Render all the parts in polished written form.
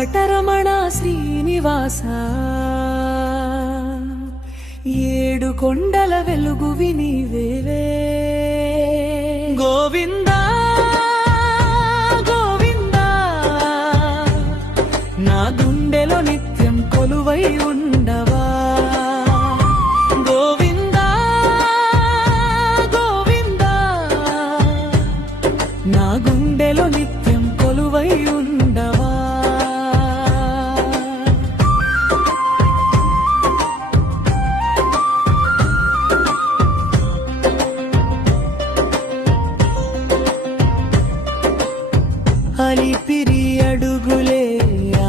వెంకటరమణ శ్రీనివాస ఏడు కొండల వెలుగువి నీవేవే గోవిందా గోవిందా నా గుండెలో నిత్యం కొలువై ఉండవా గోవిందా గోవిందా నా గుండెలో నిత్యం కొలువై ఉండవా అలిపిరి అడుగులే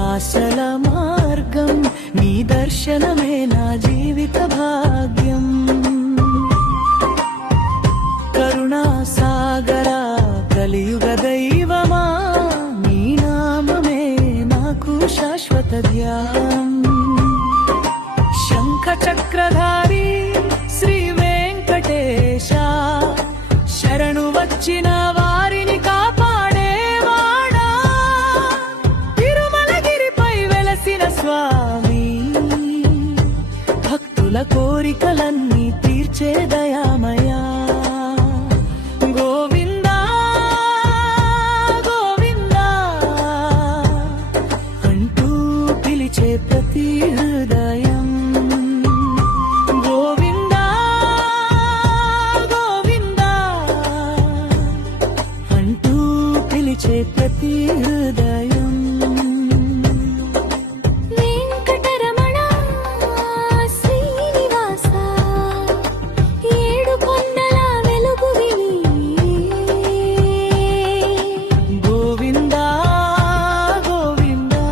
ఆశల మార్గం నీ దర్శనమే నా జీవిత భాగ్యం కరుణా సాగరా కలియుగ దైవమా నీ నామమే నాకు శాశ్వత ధ్యానం శంఖ చక్రధారి శ్రీ వెంకటేశ శరణు వచ్చిన వారిని కాపాడేవాడా తిరుమలగిరిపై వెలసిన స్వామి భక్తుల కోరికలన్నీ తీర్చే దయామయా గోవిందా గోవిందా అంటూ పిలిచే ప్రతి హృదయం గోవిందా గోవిందా అంటూ పిలిచే ప్రతి హృదయం వెంకటరమణ శ్రీనివాస ఏడు కొండల వెలుగువి గోవిందా గోవిందా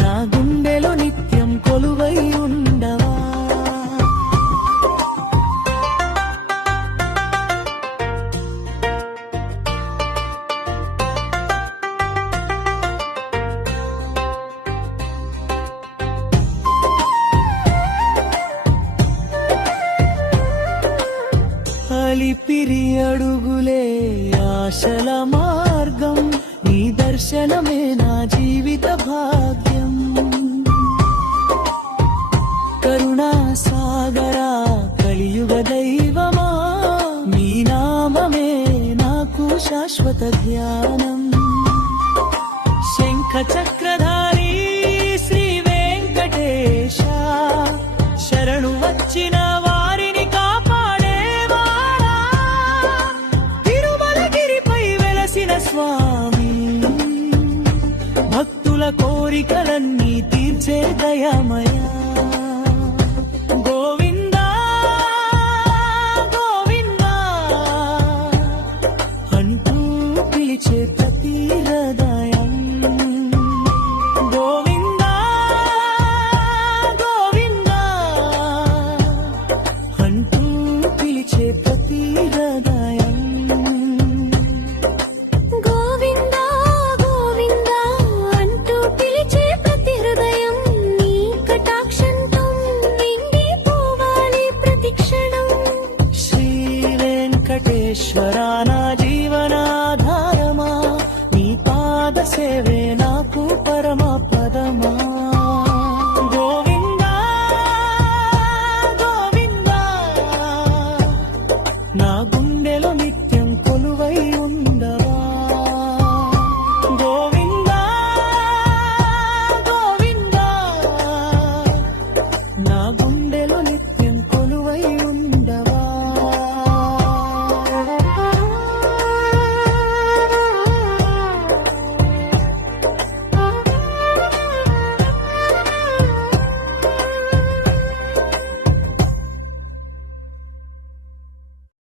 నా గుండెలో నిత్యం కొలువై ఉండవా అలిపిరి అడుగులే ఆశల మార్గం నీ దర్శనమే నా జీవిత భాగ్యం కరుణా సాగరా కలియుగ దైవమా నీ నామమే నాకు శాశ్వత ధ్యానం శంఖ చక్రధారి శ్రీ వెంకటేశ శరణు వచ్చిన వారిని కాపాడేవాడా తిరుమలగిరిపై వెలసిన స్వామి భక్తుల కోరికలన్నీ తీర్చే దయామయా గోవిందా గోవిందా అంటూ పిలిచే ప్రతి హృదయం గోవిందా గోవిందా అంటూ పిలిచే ప్రతి హృదయం గోవిందా గోవిందా అంటూ పిలిచే ప్రతి హృదయం నీ కటాక్షంతో నిండిపోవాలి ప్రతి క్షణం శ్రీ వెంకటేశ్వరాన